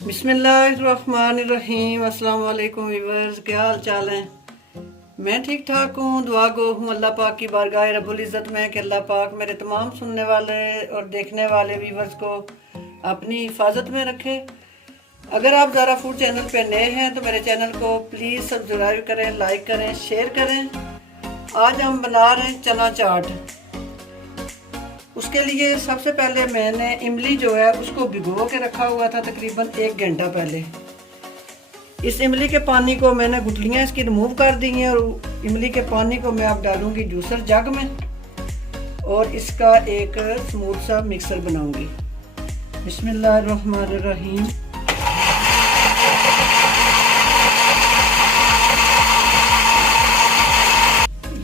बिस्मिल्लाहिर्रहमानिर्रहीम। अस्सलाम वालेकुम व्यूअर्स, क्या हाल चाल हैं। मैं ठीक ठाक हूँ। दुआ गो हूँ अल्लाह पाक की बारगाह रब्बुल इज़्ज़त में कि अल्लाह पाक मेरे तमाम सुनने वाले और देखने वाले व्यूअर्स को अपनी हिफाजत में रखे। अगर आप ज़ारा फूड चैनल पे नए हैं तो मेरे चैनल को प्लीज़ सब्सक्राइब करें, लाइक करें, शेयर करें। आज हम बना रहे हैं चना चाट। उसके लिए सबसे पहले मैंने इमली जो है उसको भिगो के रखा हुआ था तकरीबन 1 घंटा पहले। इस इमली के पानी को मैंने गुठलियाँ इसकी रिमूव कर दी हैं और इमली के पानी को मैं अब डालूंगी जूसर जग में और इसका एक स्मूथ सा मिक्सर बनाऊंगी। बिस्मिल्लाहिर्रहमानिर्रहीम।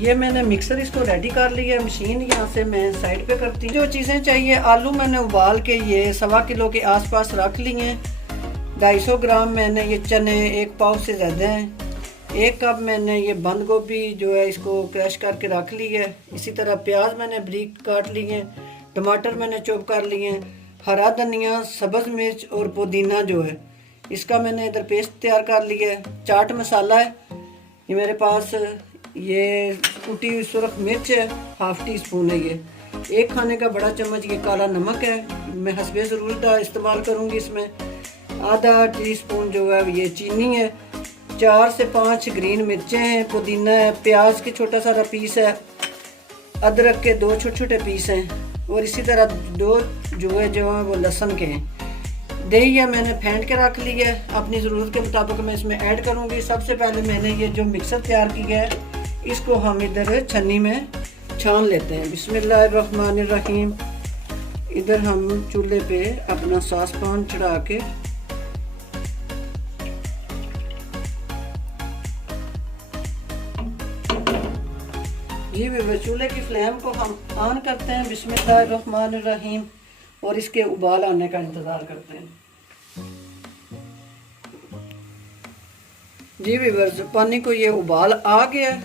ये मैंने मिक्सर इसको रेडी कर लिया है। मशीन यहाँ से मैं साइड पे करती हूँ। जो चीज़ें चाहिए, आलू मैंने उबाल के ये 1.25 किलो के आसपास रख लिए हैं। 250 ग्राम मैंने ये चने, 1 पाव से ज़्यादा हैं। 1 कप मैंने ये बंद गोभी जो है इसको क्रश करके रख ली है। इसी तरह प्याज मैंने बारीक काट लिए हैं, टमाटर मैंने चॉप कर लिए हैं, हरा धनिया, सब्ज़ मिर्च और पुदीना जो है इसका मैंने इधर पेस्ट तैयार कर लिया है। चाट मसाला है ये मेरे पास, ये कुटी हुई सुरख मिर्च है, 1/2 टीस्पून है। ये 1 खाने का बड़ा चम्मच ये काला नमक है, मैं हस्बे ज़रूरत इस्तेमाल करूँगी इसमें। आधा टीस्पून जो है ये चीनी है। 4 से 5 ग्रीन मिर्चें हैं, पुदीना है, प्याज के छोटा सारा पीस है, अदरक के 2 छोटे छोटे पीस हैं और इसी तरह 2 जो है वो लहसुन के हैं। दही है मैंने फेंट के रख ली है, अपनी ज़रूरत के मुताबिक मैं इसमें ऐड करूँगी। सबसे पहले मैंने ये जो मिक्सर तैयार किया है इसको हम इधर छन्नी में छान लेते हैं। बिस्मिल्लाहिर्रहमानिर्रहीम। इधर हम चूल्हे पे अपना सॉस पैन चढ़ा के जी भी चूल्हे की फ्लेम को हम ऑन करते हैं। बिस्मिल्लाहिर्रहमानिर्रहीम और इसके उबाल आने का इंतज़ार करते हैं। जी व्यूअर्स, पानी को ये उबाल आ गया।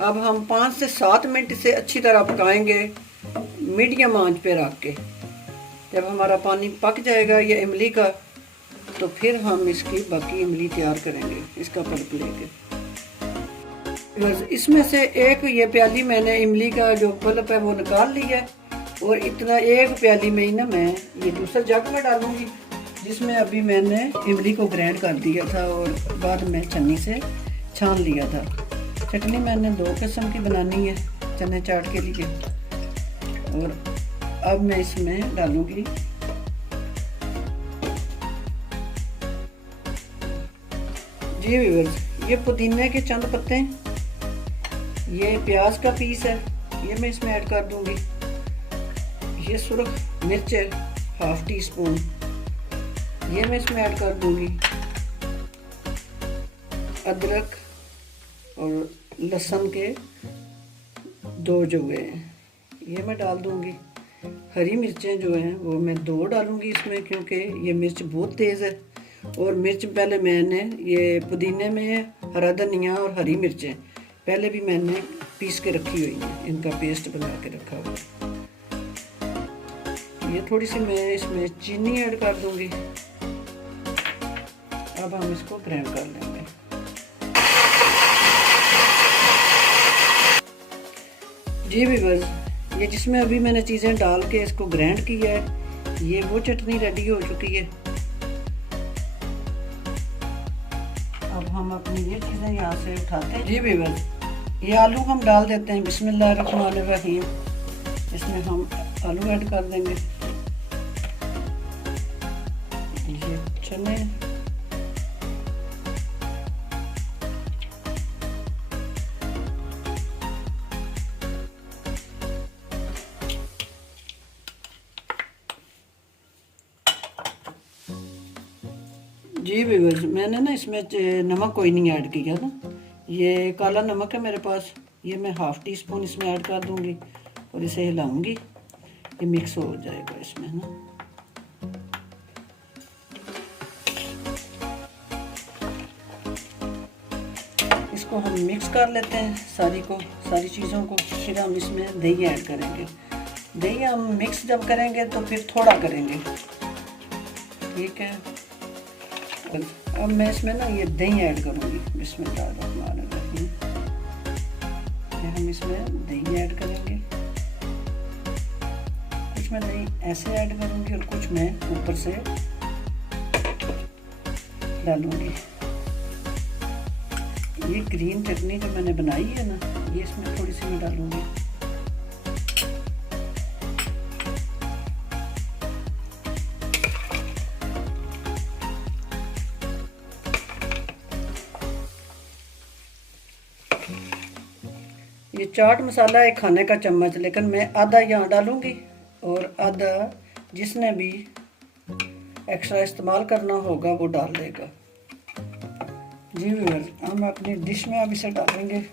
अब हम 5 से 7 मिनट से अच्छी तरह पकाएंगे मीडियम आंच पे रख के। जब हमारा पानी पक जाएगा ये इमली का, तो फिर हम इसकी बाकी इमली तैयार करेंगे इसका पल्प लेके। इसमें से एक ये प्याली मैंने इमली का जो पल्प है वो निकाल लिया है और इतना 1 प्याली में ही ना मैं ये दूसरा जग में डालूंगी जिसमें अभी मैंने इमली को ग्राइंड कर दिया था और बाद में छन्नी से छान लिया था। चटनी मैंने 2 किस्म की बनानी है चने चाट के लिए और अब मैं इसमें डालूंगी जी व्यूअर्स, ये पुदीने के चंद पत्ते, ये प्याज का पीस है ये मैं इसमें ऐड कर दूंगी। ये सुरख मिर्च है 1/2 टीस्पून, ये मैं इसमें ऐड कर दूंगी। अदरक और लहसुन के 2 जुए ये मैं डाल दूंगी। हरी मिर्चें जो हैं वो मैं 2 डालूंगी इसमें क्योंकि ये मिर्च बहुत तेज़ है। और मिर्च पहले मैंने ये पुदीने में हरा धनिया और हरी मिर्चें पहले भी मैंने पीस के रखी हुई है, इनका पेस्ट बना के रखा हुआ है। ये थोड़ी सी मैं इसमें चीनी ऐड कर दूंगी। अब हम इसको ग्राइंड कर लेंगे। जी व्यूअर्स, ये जिसमें अभी मैंने चीज़ें डाल के इसको ग्राइंड किया है ये वो चटनी रेडी हो चुकी है। अब हम अपनी ये चीज़ें यहाँ से उठाते हैं। जी व्यूअर्स, ये आलू हम डाल देते हैं। बिस्मिल्लाहिर्रहमानिर्रहीम। इसमें हम आलू ऐड कर देंगे। ये चने, जी व्यूअर्स, मैंने ना इसमें नमक कोई नहीं ऐड किया था, ये काला नमक है मेरे पास, ये मैं 1/2 टीस्पून इसमें ऐड कर दूंगी और इसे हिलाऊंगी, ये मिक्स हो जाएगा इसमें ना। इसको हम मिक्स कर लेते हैं सारी चीज़ों को। फिर हम इसमें दही ऐड करेंगे। दही हम मिक्स जब करेंगे तो फिर थोड़ा करेंगे, ठीक है। अब मैं इसमें ना ये दही ऐड करूँगी। बिस्मिल्लाहिर्रहमानिर्रहीम। हम इसमें दही ऐड करेंगे। कुछ मैं दही ऐसे ऐड करूँगी और कुछ मैं ऊपर से डालूँगी। ये ग्रीन चटनी जो मैंने बनाई है ना, ये इसमें थोड़ी सी मैं डालूँगी। ये चाट मसाला एक खाने का चम्मच, लेकिन मैं आधा यहाँ डालूँगी और आधा जिसने भी एक्स्ट्रा इस्तेमाल करना होगा वो डाल देगा। जी व्यूअर्स, हम अपनी डिश में अब इसे डालेंगे।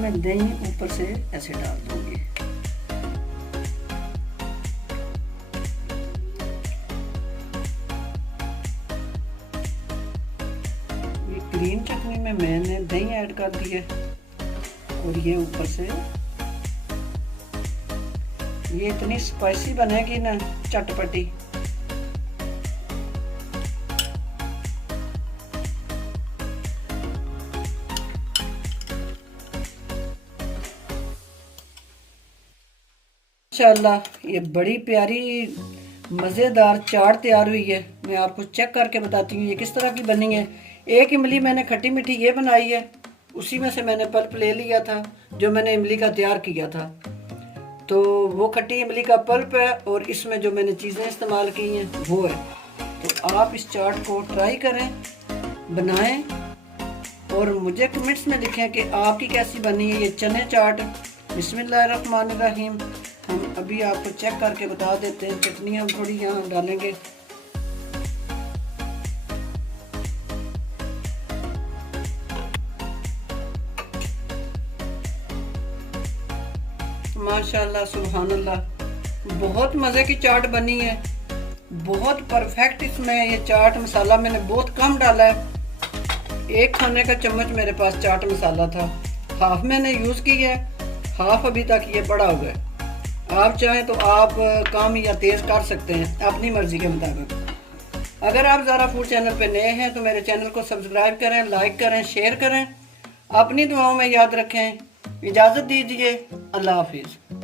मैं दही ऊपर से ऐसे डाल दूंगी। ये ग्रीन चटनी में मैंने दही ऐड कर दी है और ये ऊपर से ये इतनी स्पाइसी बनेगी ना, चटपटी। माशाल्लाह ये बड़ी प्यारी मज़ेदार चाट तैयार हुई है। मैं आपको चेक करके बताती हूँ ये किस तरह की बनी है। एक इमली मैंने खट्टी मीठी ये बनाई है, उसी में से मैंने पल्प ले लिया था जो मैंने इमली का तैयार किया था। तो वो खट्टी इमली का पल्प है और इसमें जो मैंने चीज़ें इस्तेमाल की हैं वो है। तो आप इस चाट को ट्राई करें, बनाएं और मुझे कमेंट्स में लिखें कि आपकी कैसी बनी है ये चने चाट। बिस्मिल्लाहिर्रहमानिर्रहीम। हम अभी आपको चेक करके बता देते हैं। चटनी हम थोड़ी यहाँ डालेंगे। माशाल्लाह सुभानअल्लाह, बहुत मज़े की चाट बनी है, बहुत परफेक्ट। इसमें ये चाट मसाला मैंने बहुत कम डाला है। एक खाने का चम्मच मेरे पास चाट मसाला था, हाफ मैंने यूज़ की है, हाफ अभी तक ये पड़ा हुआ है। आप चाहें तो आप कम या तेज़ कर सकते हैं अपनी मर्ज़ी के मुताबिक। अगर आप ज़ारा फूड चैनल पे नए हैं तो मेरे चैनल को सब्सक्राइब करें, लाइक करें, शेयर करें। अपनी दुआओं में याद रखें। इजाज़त दीजिए। अल्लाह हाफिज़।